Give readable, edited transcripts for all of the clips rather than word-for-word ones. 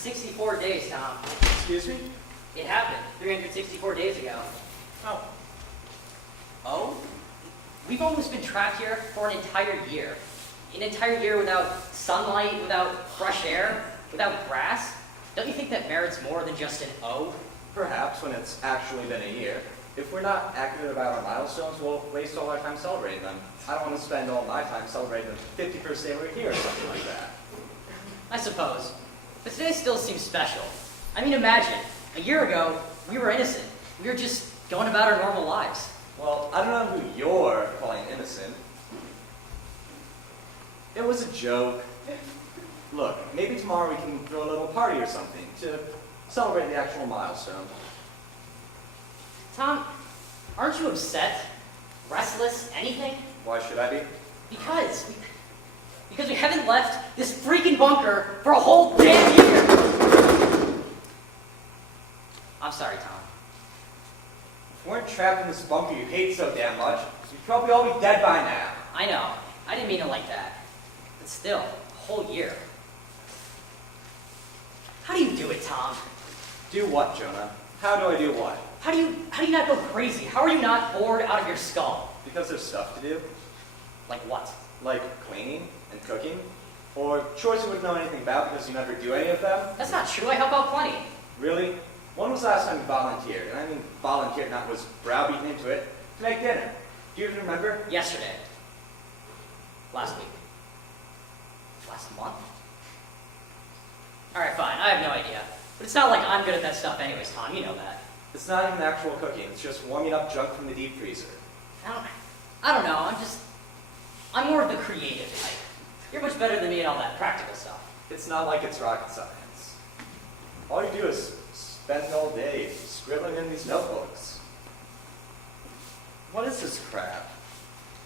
364 days, Tom. Excuse me? It happened 364 days ago. Oh. Oh? We've almost been trapped here for an entire year. An entire year without sunlight, without fresh air, without grass. Don't you think that merits more than just an O? Perhaps when it's actually been a year. If we're not accurate about our milestones, we'll waste all our time celebrating them. I don't want to spend all my time celebrating the 51st day we're here or something like that. I suppose. But today still seems special. I mean, imagine, a year ago, we were innocent. We were just going about our normal lives. Well, I don't know who you're calling innocent. It was a joke. Look, maybe tomorrow we can throw a little party or something to celebrate the actual milestone. Tom, aren't you upset? Restless? Anything? Why should I be? Because we haven't left this freaking bunker for a whole damn year! I'm sorry, Tom. If we weren't trapped in this bunker you hate so damn much, we'd probably all be dead by now. I know. I didn't mean it like that. But still, a whole year. How do you do it, Tom? Do what, Jonah? How do I do what? How do you not go crazy? How are you not bored out of your skull? Because there's stuff to do. Like what? Like cleaning and cooking. Or chores you wouldn't know anything about because you never do any of them. That's not true. I help out plenty. Really? When was the last time you volunteered? And I mean volunteered, not was browbeaten into it, to make dinner. Do you even remember? Yesterday. Last week. Last month? Alright, fine. I have no idea. But it's not like I'm good at that stuff anyways, Tom. You know that. It's not even actual cooking. It's just warming up junk from the deep freezer. I don't know. I'm more of the creative type. You're much better than me at all that practical stuff. It's not like it's rocket science. All you do is spend all day scribbling in these notebooks. What is this crap?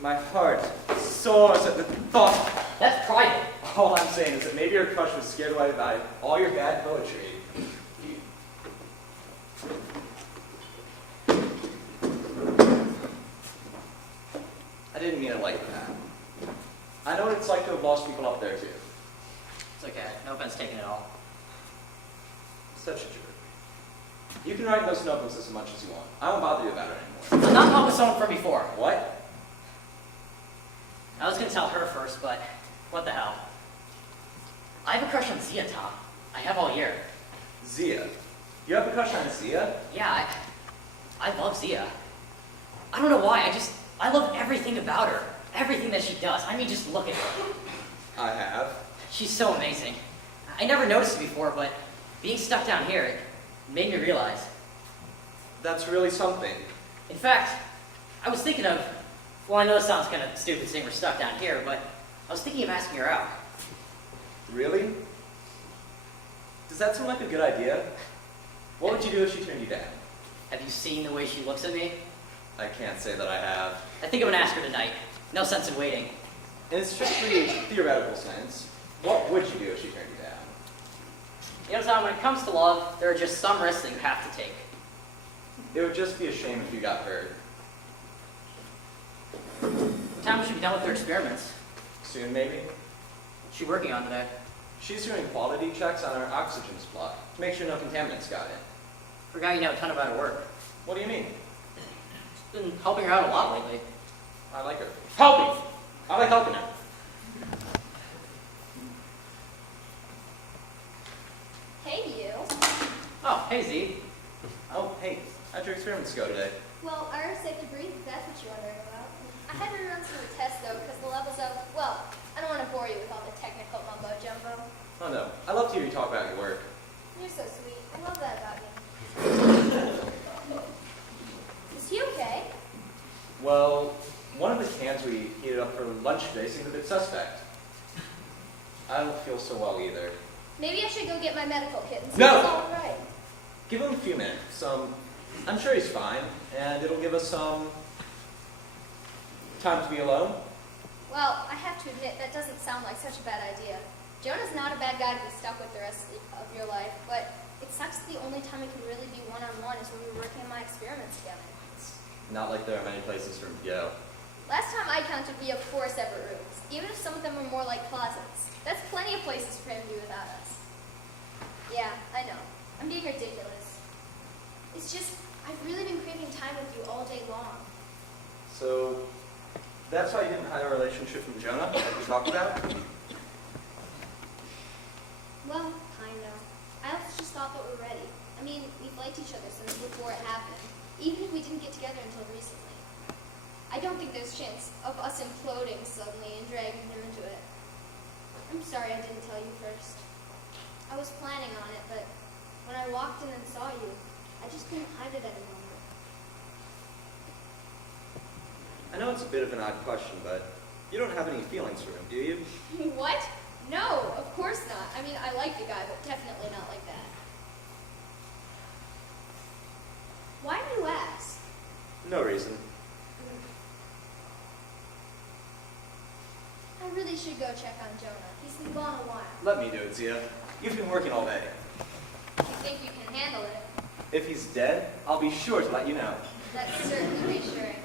My heart soars at the thought. That's private. All I'm saying is that maybe your crush was scared away by all your bad poetry. I didn't mean it like that. I know what it's like to have lost people up there too. It's okay. No offense taken at all. Such a jerk. You can write in those notebooks as much as you want. I won't bother you about it anymore. I'm not talking with someone from before. What? I was going to tell her first, but what the hell. I have a crush on Zia, Tom. I have all year. Zia. You have a crush on Zia? Yeah, I love Zia. I don't know why, I love everything about her. Everything that she does. I mean, just look at her. I have. She's so amazing. I never noticed it before, but being stuck down here, it made me realize. That's really something. In fact, I was thinking of, well, I know this sounds kind of stupid saying we're stuck down here, but I was thinking of asking her out. Really? Does that sound like a good idea? What would you do if she turned you down? Have you seen the way she looks at me? I can't say that I have. I think I'm gonna ask her tonight. No sense in waiting. In strictly theoretical sense, what would you do if she turned you down? You know, Tom, when it comes to love, there are just some risks that you have to take. It would just be a shame if you got hurt. Tom, we should be done with her experiments. Soon, maybe? What's she working on today? She's doing quality checks on our oxygen supply to make sure no contaminants got in. Forgot you know a ton about her work. What do you mean? Been helping her out a lot lately. I like her. Helping! I like helping her. Hey, you. Oh, hey, Z. Oh, hey, how'd your experiments go today? Well, ours are safe to breathe, if that's what you're wondering about. I had to rerun some of the tests, though, because the levels of, well, I don't want to bore you with all the technical mumbo-jumbo. Oh no, I love to hear you talk about your work. You're so sweet. I love that about you. Is he okay? Well, one of the cans we heated up for lunch today seems a bit suspect. I don't feel so well either. Maybe I should go get my medical kit and see No! if it's all right. Give him a few minutes. I'm sure he's fine, and it'll give us some time to be alone. Well, I have to admit, that doesn't sound like such a bad idea. Jonah's not a bad guy to be stuck with the rest of your life, but it sucks that the only time we can really be one-on-one is when we were working on my experiments together. It's not like there are many places for him to go. Last time I counted, we have 4 separate rooms, even if some of them were more like closets. That's plenty of places for him to be without us. Yeah, I know. I'm being ridiculous. It's just, I've really been craving time with you all day long. So, that's why you didn't hide our relationship from Jonah, like we talked about? Well, kind of. I also just thought that we're ready. I mean, we've liked each other since before it happened, even if we didn't get together until recently. I don't think there's a chance of us imploding suddenly and dragging him into it. I'm sorry I didn't tell you first. I was planning on it, but when I walked in and saw you, I just couldn't hide it any longer. I know it's a bit of an odd question, but you don't have any feelings for him, do you? What? No, of course not. I mean, I like the guy, but definitely not like that. Why do you ask? No reason. I really should go check on Jonah. He's been gone a while. Let me do it, Zia. You've been working all day. You think you can handle it? If he's dead, I'll be sure to let you know. That's certainly reassuring.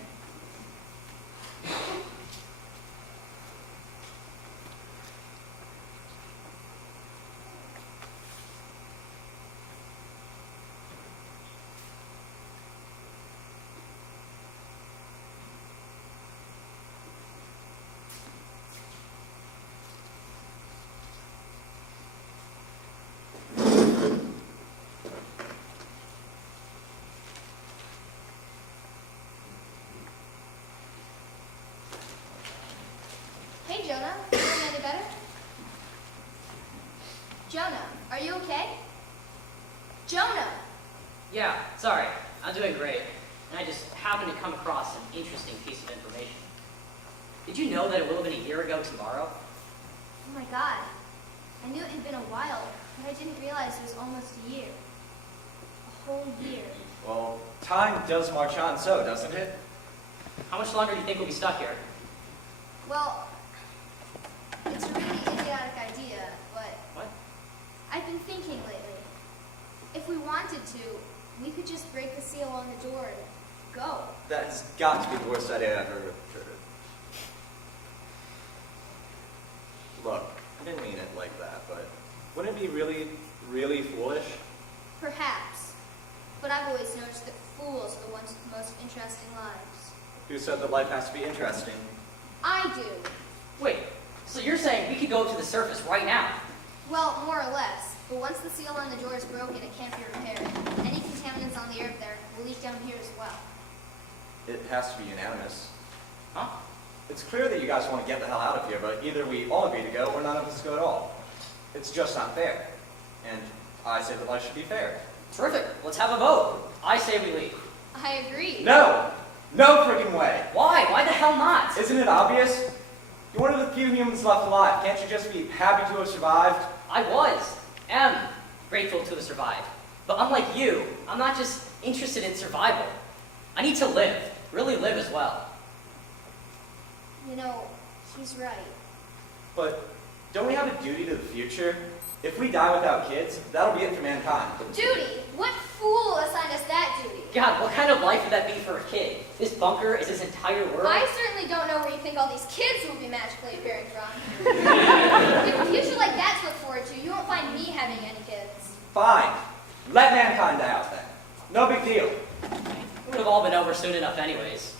Hey, Jonah. Feeling any better? Jonah, are you okay? Jonah! Yeah, sorry. I'm doing great. And I just happened to come across an interesting piece of information. Did you know that it will have been a year ago tomorrow? Oh my god. I knew it had been a while, but I didn't realize it was almost a year. A whole year. Well, time does march on so, doesn't it? How much longer do you think we'll be stuck here? Well, it's a really idiotic idea, but What? I've been thinking lately. If we wanted to, we could just break the seal on the door and go. That's got to be the worst idea I've ever heard. Look, I didn't mean it like that, but wouldn't it be really, really foolish? Perhaps. But I've always noticed that fools are the ones with the most interesting lives. Who said that life has to be interesting? I do. Wait, so you're saying we could go to the surface right now? Well, more or less. But once the seal on the door is broken, it can't be repaired. Any contaminants on the air there will leak down here as well. It has to be unanimous. Huh? It's clear that you guys want to get the hell out of here, but either we all agree to go or none of us go at all. It's just not fair. And I say that life should be fair. Terrific. Let's have a vote. I say we leave. I agree. No! No freaking way! Why? Why the hell not? Isn't it obvious? You're one of the few humans left alive. Can't you just be happy to have survived? I am grateful to have survived. But unlike you, I'm not just interested in survival. I need to live. Really live as well. You know, he's right. But don't we have a duty to the future? If we die without kids, that'll be it for mankind. Duty? What fool assigned us that duty? God, what kind of life would that be for a kid? This bunker is his entire world? I certainly don't know where you think all these kids will be magically appearing from. If a future like that to look forward to, you won't find me having any kids. Fine. Let mankind die out then. No big deal. It would have all been over soon enough anyways.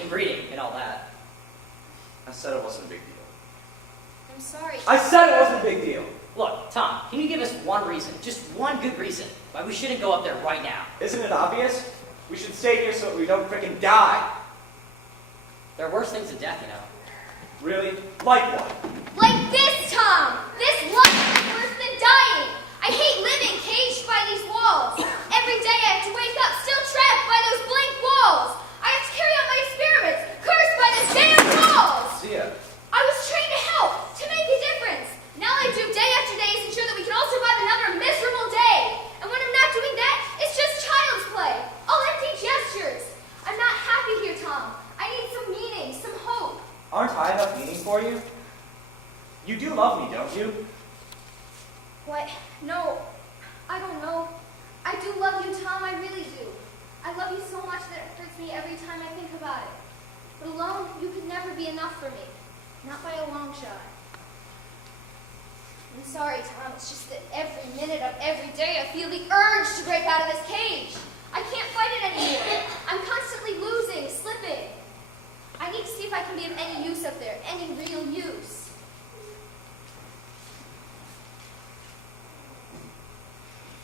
Inbreeding and all that. I said it wasn't a big deal. I'm sorry. I said it wasn't a big deal. Look, Tom, can you give us one reason, just one good reason, why we shouldn't go up there right now? Isn't it obvious? We should stay here so that we don't frickin' die. There are worse things than death, you know. Really? Like what? Like this, Tom! This life is worse than dying! I hate living caged by these walls. Every day I have to wake up still trapped by those blank walls. I have to carry out my experiments, cursed by the damn walls! Zia. I was trained to help, to make a difference. Now all I do day after day is ensure that we can all survive another miserable day. And when I'm not doing that, it's just child's play. All empty gestures. I'm not happy here, Tom. I need some meaning, some hope. Aren't I enough meaning for you? You do love me, don't you? What? No, I don't know. I do love you, Tom, I really do. I love you so much that it hurts me every time I think about it. But alone, you could never be enough for me. Not by a long shot. I'm sorry, Tom. It's just that every minute of every day I feel the urge to break out of this cage. I can't fight it anymore. I'm constantly losing, slipping. I need to see if I can be of any use up there, any real use.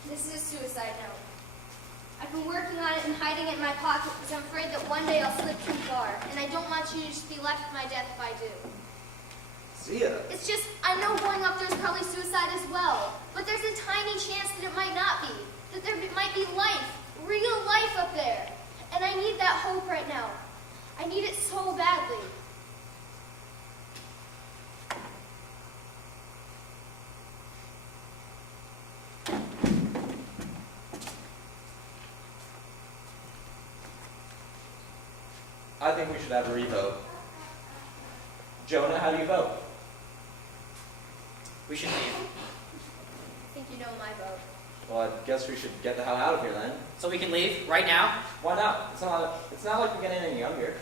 This is a suicide note. I've been working on it and hiding it in my pocket because I'm afraid that one day I'll slip too far, and I don't want you to just be left to my death if I do. Zia. It's just, I know going up there is probably suicide as well, but there's a tiny chance that it might not be, that there might be life, real life up there, and I need that hope right now. I need it so badly. I think we should have a revote. Jonah, how do you vote? We should leave. I think you know my vote. Well, I guess we should get the hell out of here then. So we can leave right now? Why not? It's not like we're getting any younger.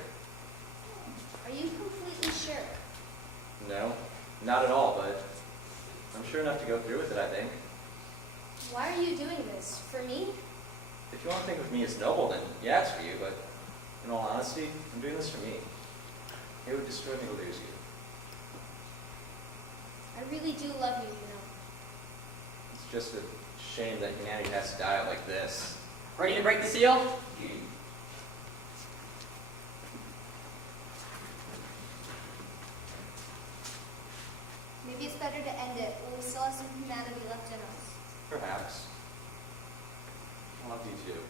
Are you completely sure? No, not at all, but I'm sure enough to go through with it, I think. Why are you doing this? For me? If you want to think of me as noble, then yeah, it's for you, but in all honesty, I'm doing this for me. It would destroy me to lose you. I really do love you, you know. It's just a shame that humanity has to die out like this. Ready to break the seal? Maybe it's better to end it while we still have some humanity left in us. Perhaps. I love you too.